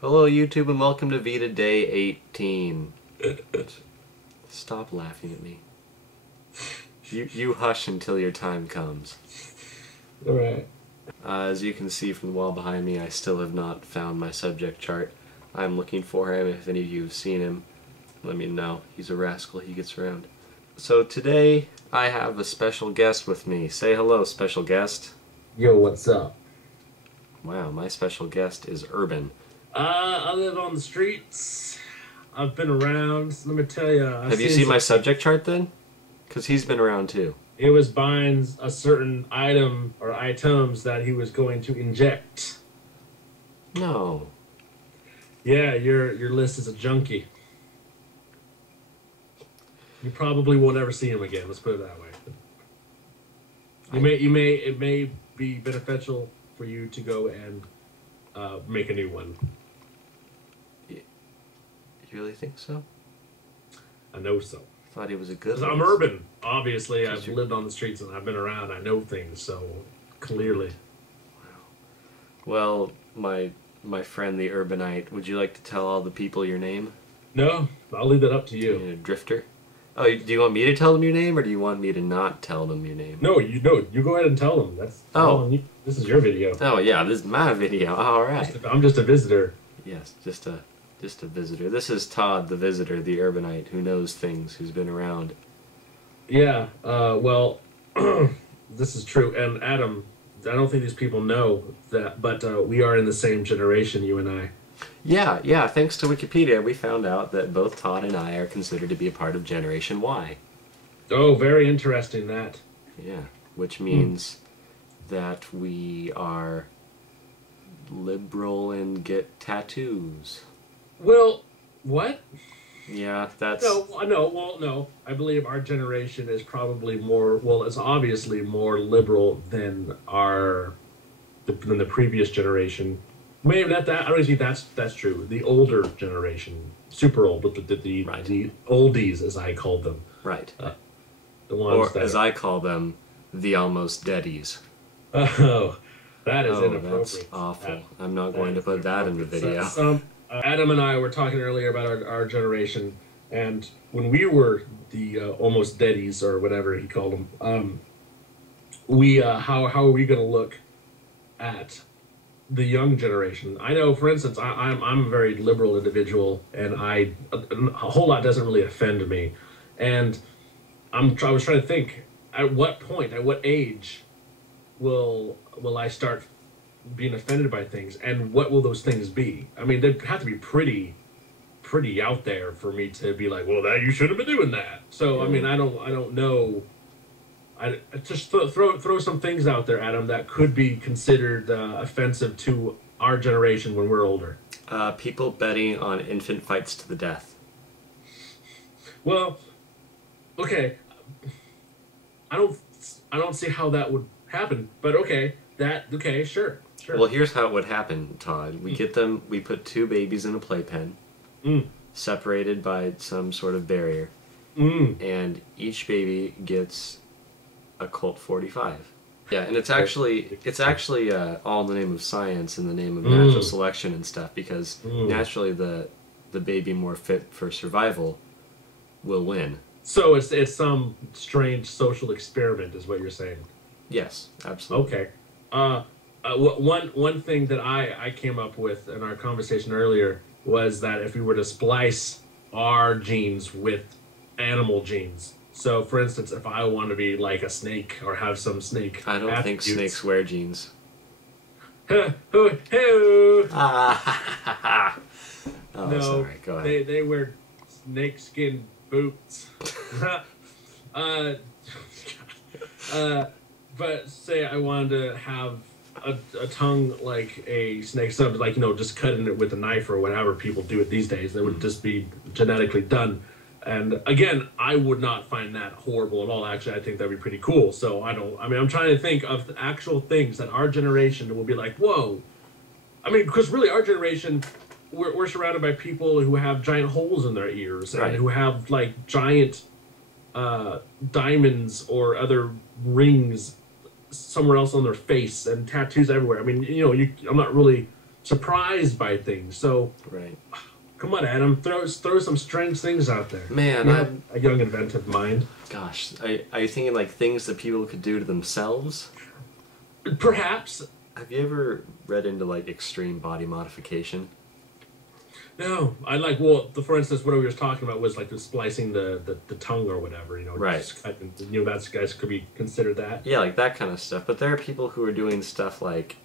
Hello YouTube and welcome to VEDA Day 18. Stop laughing at me. You hush until your time comes. Alright. As you can see from the wall behind me, I still have not found my subject chart. I'm looking for him. If any of you have seen him, let me know. He's a rascal, he gets around. So today, I have a special guest with me. Say hello, special guest. Yo, what's up? Wow, my special guest is Urban. I live on the streets. I've been around. Let me tell you. Have you seen my subject chart then? Because he's been around too. It was buying a certain item or items that he was going to inject. No. Yeah, your list is a junkie. You probably won't ever see him again. Let's put it that way. It may be beneficial for you to go and make a new one. You really think so? I know so. I thought he was a good Because I'm urban. Obviously, I've lived on the streets and I've been around. I know things, so clearly. Well, my friend the Urbanite, would you like to tell all the people your name? No, I'll leave that up to you. You're a drifter? Oh, do you want me to tell them your name, or do you want me to not tell them your name? No, you go ahead and tell them. That's this is your video. Oh yeah, this is my video. All right. I'm just a visitor. Yes, just a visitor. This is Todd, the visitor, the Urbanite, who knows things, who's been around. Yeah. Well, this is true. And Adam, I don't think these people know that, but we are in the same generation, you and I. Yeah. Thanks to Wikipedia, we found out that both Todd and I are considered to be a part of Generation Y. Oh, very interesting that. Yeah, which means that we are liberal and get tattoos. Well, what? Yeah, that's... No. I believe our generation is probably more, well, it's obviously more liberal than than the previous generation. Maybe I don't think that's true. The older generation, super old, but the oldies, as I called them. Right. The ones or, as I call them, the almost deadies. Oh, that is inappropriate. That's awful. I'm not going to put that in the video. Adam and I were talking earlier about our generation, and when we were the almost deadies, or whatever he called them, how are we going to look at the young generation? I know, for instance, I'm a very liberal individual, and a whole lot doesn't really offend me, and I was trying to think, at what point, at what age will I start being offended by things, and what will those things be? I mean, they'd have to be pretty out there for me to be like, well, that you shouldn't have been doing that. So I mean, I don't know. I just throw some things out there, Adam, that could be considered offensive to our generation when we're older. People betting on infant fights to the death. Well, okay, I don't see how that would happen, but okay, sure. Well, here's how it would happen, Todd. We get them, we put two babies in a playpen, separated by some sort of barrier, and each baby gets a Colt 45. Yeah, and it's actually all in the name of science and the name of natural selection and stuff, because naturally the baby more fit for survival will win. So it's some strange social experiment, is what you're saying. Yes, absolutely. Okay. One thing that I came up with in our conversation earlier was that if we were to splice our genes with animal genes. So, for instance, if I want to be like a snake or have some snake I don't think snakes wear jeans. Oh, no, sorry. Go ahead. They wear snakeskin boots. But say I wanted to have a tongue like a snake, something like, just cutting it with a knife or whatever people do it these days. That would just be genetically done. And again, I would not find that horrible at all. Actually, I think that'd be pretty cool. So I'm trying to think of the actual things that our generation will be like, whoa. I mean, because really our generation, we're surrounded by people who have giant holes in their ears, and who have like giant diamonds or other rings somewhere else on their face and tattoos everywhere. I mean, I'm not really surprised by things. So, Right. come on, Adam, throw some strange things out there. Man, you have a young, inventive mind. Gosh, are you thinking like things that people could do to themselves? Perhaps. Have you ever read into like extreme body modification? No, I like. Well, for instance, what we were talking about was like the splicing the tongue or whatever. You know, Right. just you know, that guys could be considered that. Yeah, like that kind of stuff. But there are people who are doing stuff like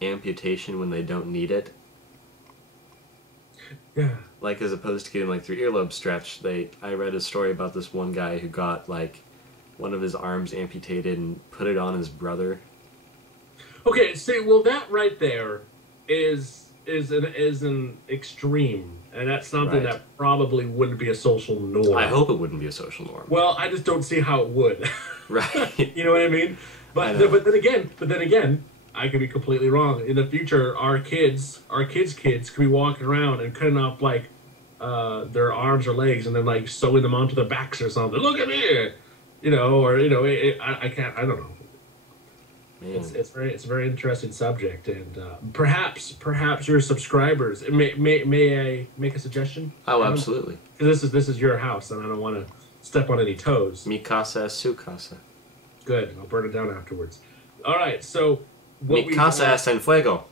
amputation when they don't need it. Yeah. Like as opposed to getting like their earlobe stretched. I read a story about this one guy who got like one of his arms amputated and put it on his brother. Okay, see, well, that right there is an extreme, and that's something Right. that probably wouldn't be a social norm. I hope it wouldn't be a social norm. Well, I just don't see how it would. Right. You know what I mean? But then again, I could be completely wrong. In the future, our kids could be walking around and cutting off like their arms or legs and then like sewing them onto their backs or something. Look at me, you know, or you know, I can't. I don't know. Man. It's a very interesting subject, and perhaps your subscribers. May I make a suggestion? Oh, absolutely. This is your house, and I don't want to step on any toes. Mi casa es su casa. Good. I'll burn it down afterwards. All right. So Mi casa es en fuego.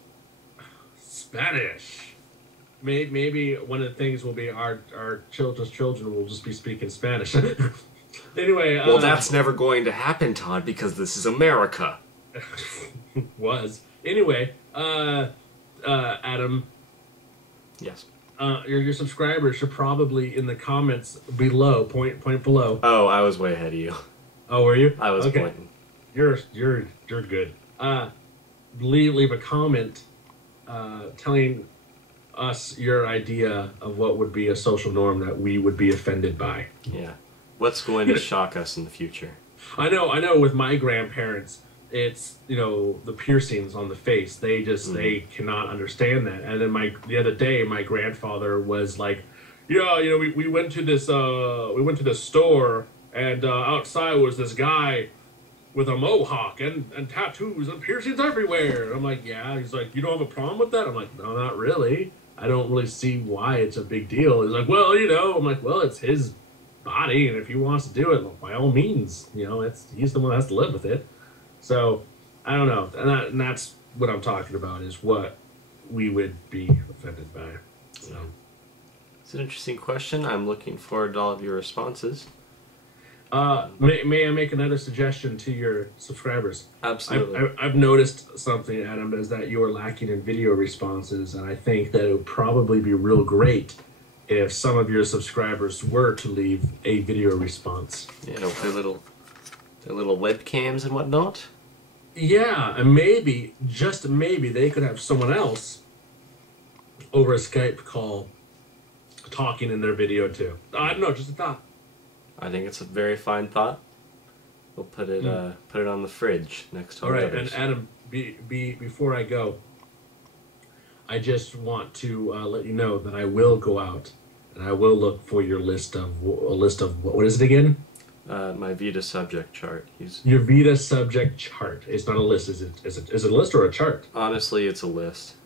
Spanish. Maybe one of the things will be our children's children will just be speaking Spanish. Anyway. Well, that's never going to happen, Todd, because this is America. Was. Anyway, Adam. Yes. Your subscribers should probably in the comments below point below. Oh, I was way ahead of you. Oh, were you? I was okay. pointing. You're good. Leave a comment telling us your idea of what would be a social norm that we would be offended by. Yeah. What's going to shock us in the future? I know with my grandparents, it's, you know, the piercings on the face. They just they cannot understand that. And then the other day my grandfather was like, yeah, you know, we went to this store and outside was this guy with a mohawk and tattoos and piercings everywhere. I'm like, yeah. He's like, you don't have a problem with that? I'm like, no, not really. I don't really see why it's a big deal. He's like, well, you know. I'm like, well, it's his body, and if he wants to do it, by all means, you know, he's the one that has to live with it. So, I don't know. And that's what I'm talking about, is what we would be offended by. So. It's an interesting question. I'm looking forward to all of your responses. May I make another suggestion to your subscribers? Absolutely. I've noticed something, Adam, is that you're lacking in video responses, and I think that it would probably be real great if some of your subscribers were to leave a video response. Yeah, with their little webcams and whatnot. Yeah, and maybe, just maybe, they could have someone else over a Skype call talking in their video too. I don't know, just a thought. I think it's a very fine thought. We'll put it on the fridge next to all right, others. and Adam, before I go, I just want to let you know that I will go out and I will look for your list of what is it again? My VEDA subject chart. Your VEDA subject chart. It's not a list. Is it a list or a chart? Honestly, it's a list.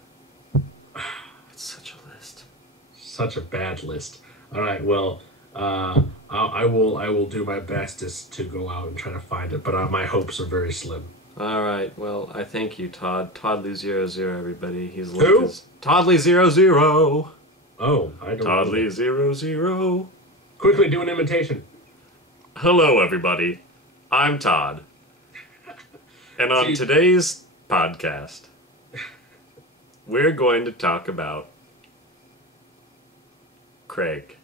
It's such a list. Such a bad list. All right. Well, I will do my best to go out and try to find it, but my hopes are very slim. All right. Well, I thank you, Todd. Toddly00, everybody. He's Who? Toddly00. Oh, I don't. Toddly00. Quickly do an imitation. Hello, everybody. I'm Todd. And on today's podcast, we're going to talk about Craig.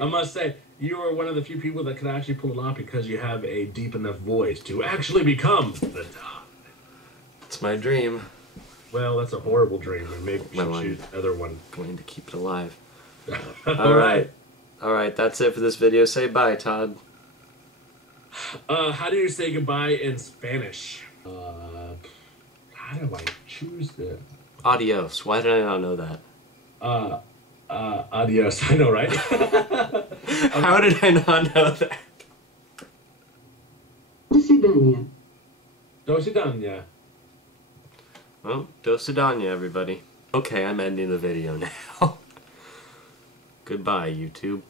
I must say, you are one of the few people that can actually pull it off because you have a deep enough voice to actually become the Todd. It's my dream. Well, that's a horrible dream, and maybe we should choose another one. Going to keep it alive. All right. All right, that's it for this video. Say bye, Todd. How do you say goodbye in Spanish? How do I choose the... Adios. Why did I not know that? Adios. I know, right? How did I not know that? До свидания. Do свидания. Well, do sidanya, everybody. Okay, I'm ending the video now. Goodbye, YouTube.